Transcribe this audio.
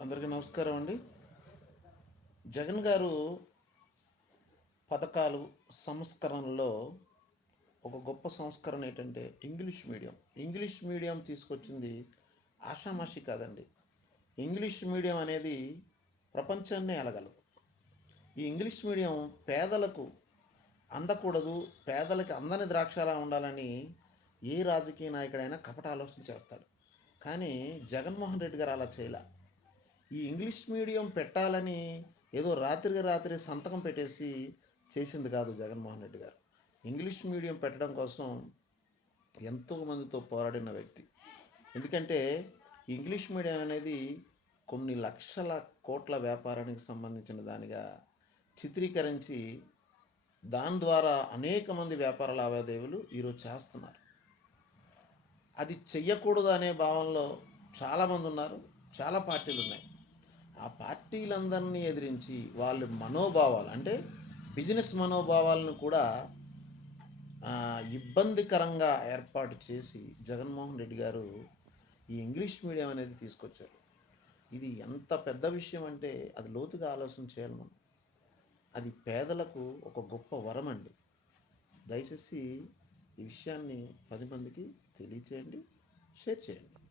అందరికీ నమస్కారం అండి. జగన్ గారు పథకాలు సంస్కరణలో ఒక గొప్ప సంస్కరణ ఏంటంటే ఇంగ్లీష్ మీడియం. ఇంగ్లీష్ మీడియం తీసుకొచ్చింది ఆషామాషి కాదండి. ఇంగ్లీష్ మీడియం అనేది ప్రపంచాన్నే ఎలగలదు. ఈ ఇంగ్లీష్ మీడియం పేదలకు అందకూడదు పేదలకి అందని ద్రాక్షలా ఉండాలని ఏ రాజకీయ నాయకుడైనా కపట ఆలోచన చేస్తాడు. కానీ జగన్మోహన్ రెడ్డి గారు అలా చేయలే. ఈ ఇంగ్లీష్ మీడియం పెట్టాలని ఏదో రాత్రికి రాత్రి సంతకం పెట్టేసి చేసింది కాదు జగన్మోహన్ రెడ్డి గారు. ఇంగ్లీష్ మీడియం పెట్టడం కోసం ఎంతో మందితో పోరాడిన వ్యక్తి. ఎందుకంటే ఇంగ్లీష్ మీడియం అనేది కొన్ని లక్షల కోట్ల వ్యాపారానికి సంబంధించిన దానిగా చిత్రీకరించి దాని ద్వారా అనేక మంది వ్యాపార లావాదేవీలు ఈరోజు చేస్తున్నారు. అది చెయ్యకూడదు అనే భావనలో చాలామంది ఉన్నారు చాలా పార్టీలు ఉన్నాయి. పార్టీలందరినీ ఎదిరించి వాళ్ళ మనోభావాలు అంటే బిజినెస్ మనోభావాలను కూడా ఇబ్బందికరంగా ఏర్పాటు చేసి జగన్మోహన్ రెడ్డి గారు ఈ ఇంగ్లీష్ మీడియం అనేది తీసుకొచ్చారు. ఇది ఎంత పెద్ద విషయం అంటే అది లోతుగా ఆలోచన చేయాలి మనం. అది పేదలకు ఒక గొప్ప వరం అండి. దయచేసి ఈ విషయాన్ని పది మందికి తెలియచేయండి షేర్ చేయండి.